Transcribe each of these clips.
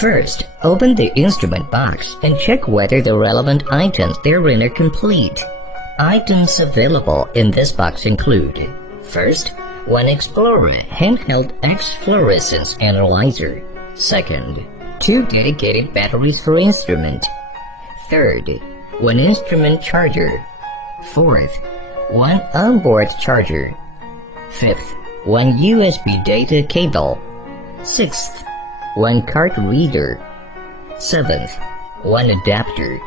First, open the instrument box and check whether the relevant items therein are complete. Items available in this box include: first, one Explorer handheld X fluorescence analyzer. Second, two dedicated batteries for instrument. Third, one instrument charger. Fourth, one onboard charger. Fifth, one USB data cable. Sixth, one card reader. Seventh, one adapter.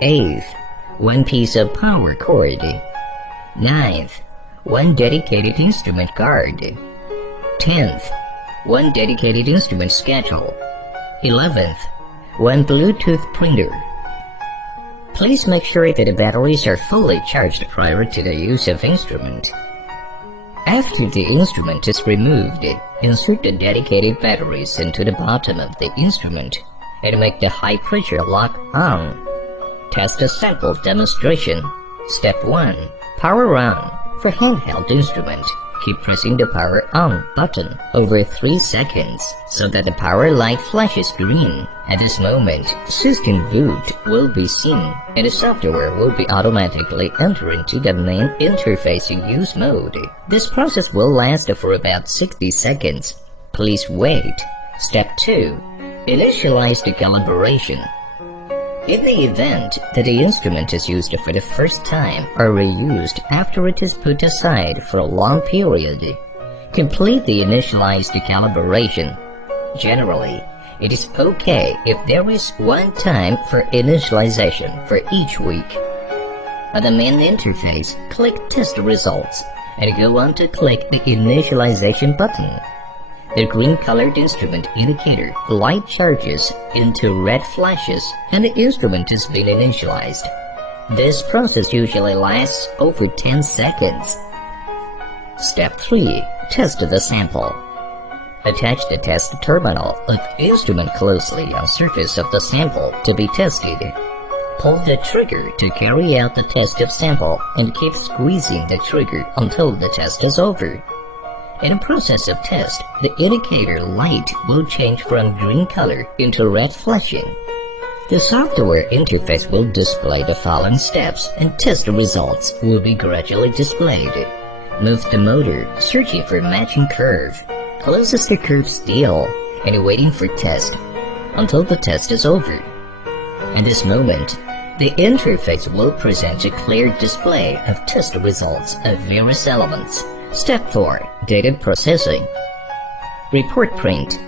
Eighth, one piece of power cord. Ninth, one dedicated instrument card. 10th, one dedicated instrument schedule. 11th, one Bluetooth printer. Please make sure that the batteries are fully charged prior to the use of instrument. After the instrument is removed, insert the dedicated batteries into the bottom of the instrument and make the high pressure lock on. Test a sample demonstration. Step 1. Power on. For handheld instrument, keep pressing the power on button over 3 seconds so that the power light flashes green. At this moment, system boot will be seen and the software will be automatically enter into the main interface use mode. This process will last for about 60 seconds. Please wait. Step 2. Initialize the calibration. In the event that the instrument is used for the first time or reused after it is put aside for a long period, complete the initialized calibration. Generally, it is okay if there is one time for initialization for each week. On the main interface, click Test Results and go on to click the Initialization button. The green-colored instrument indicator light charges into red flashes and the instrument is being initialized. This process usually lasts over 10 seconds. Step 3. Test the sample. Attach the test terminal of instrument closely on surface of the sample to be tested. Pull the trigger to carry out the test of sample and keep squeezing the trigger until the test is over. In the process of test, the indicator light will change from green color into red flashing. The software interface will display the following steps and test results will be gradually displayed. Move the motor, searching for matching curve. Closes the curve still and waiting for test until the test is over. At this moment, the interface will present a clear display of test results of various elements. Step 4. Data processing. Report print.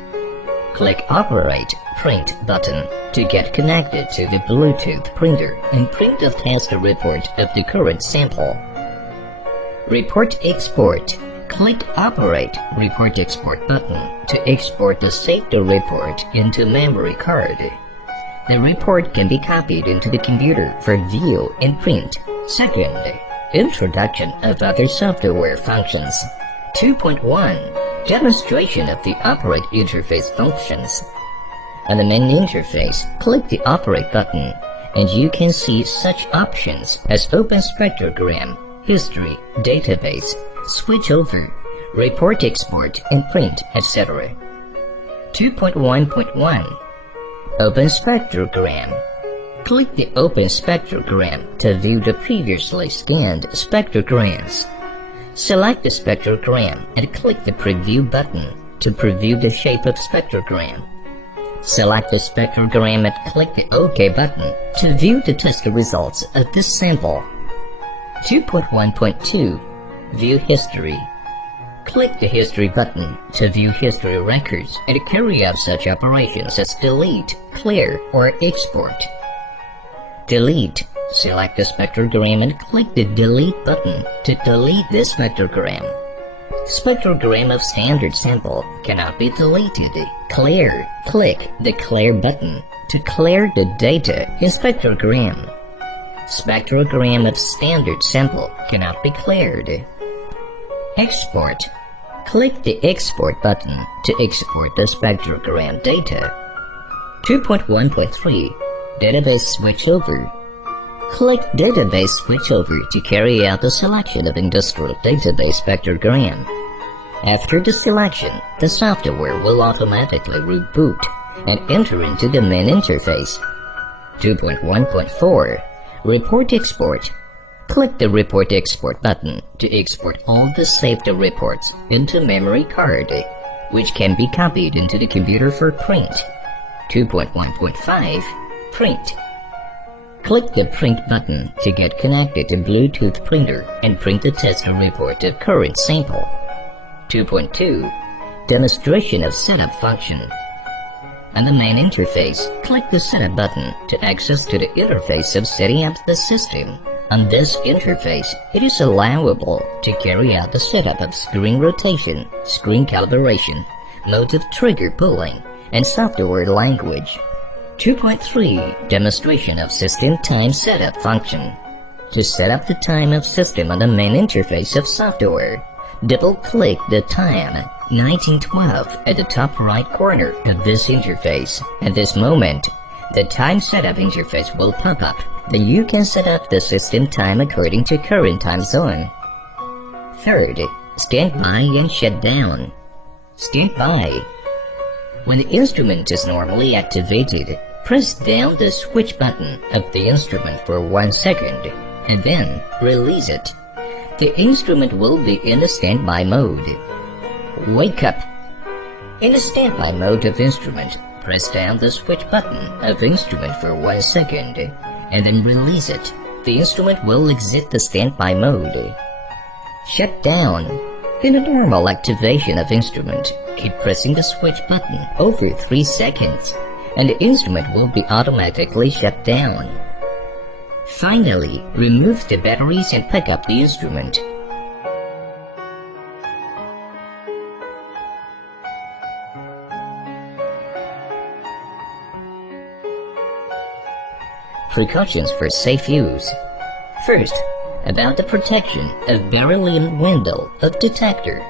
Click Operate Print button to get connected to the Bluetooth printer and print the test report of the current sample. Report Export. Click Operate Report Export button to export the saved report into memory card. The report can be copied into the computer for view and print. Second, introduction of other software functions. 2.1. Demonstration of the Operate interface functions. On the main interface, click the Operate button, and you can see such options as Open Spectrogram, History, Database, Switch Over, Report Export and Print, etc. 2.1.1. Open Spectrogram. Click the Open Spectrogram to view the previously scanned spectrograms. Select the spectrogram and click the Preview button to preview the shape of spectrogram. Select the spectrogram and click the OK button to view the test results of this sample. 2.1.2. View History. Click the History button to view history records and carry out such operations as delete, clear, or export. Delete. Select the spectrogram and click the Delete button to delete the spectrogram. Spectrogram of standard sample cannot be deleted. Clear. Click the Clear button to clear the data in spectrogram. Spectrogram of standard sample cannot be cleared. Export. Click the Export button to export the spectrogram data. 2.1.3. Database Switchover. Click Database Switchover to carry out the selection of industrial database spectrogram. After the selection, the software will automatically reboot and enter into the main interface. 2.1.4 Report Export. Click the Report Export button to export all the saved reports into memory card, which can be copied into the computer for print. 2.1.5 Print. Click the Print button to get connected to Bluetooth printer and print the test report of current sample. 2.2 Demonstration of Setup function. On the main interface, click the Setup button to access to the interface of setting up the system. On this interface, it is allowable to carry out the setup of screen rotation, screen calibration, mode of trigger pulling, and software language. 2.3 Demonstration of System Time Setup function. To set up the time of system on the main interface of software, double-click the time 1912 at the top right corner of this interface. At this moment, the time setup interface will pop up. Then you can set up the system time according to current time zone. Third, standby and shut down. Standby. When the instrument is normally activated, press down the switch button of the instrument for 1 second, and then release it. The instrument will be in the standby mode. Wake up. In the standby mode of instrument, press down the switch button of instrument for 1 second, and then release it. The instrument will exit the standby mode. Shut down. In a normal activation of instrument, keep pressing the switch button over 3 seconds, and the instrument will be automatically shut down. Finally, remove the batteries and pick up the instrument. Precautions for safe use. First, about the protection of beryllium window of detector.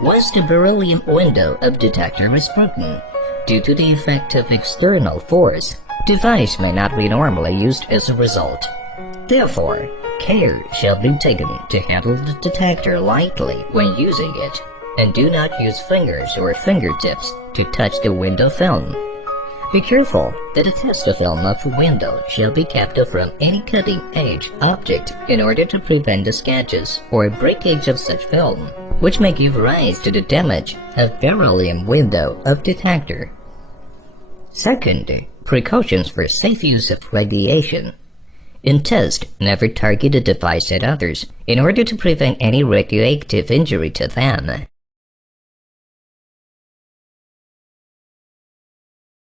Once the beryllium window of detector is broken, due to the effect of external force, device may not be normally used as a result. Therefore, care shall be taken to handle the detector lightly when using it, and do not use fingers or fingertips to touch the window film. Be careful that the test film of a window shall be kept from any cutting-edge object in order to prevent the scratches or breakage of such film, which may give rise to the damage of beryllium window of detector. Second, precautions for safe use of radiation. In test, never target the device at others in order to prevent any radioactive injury to them.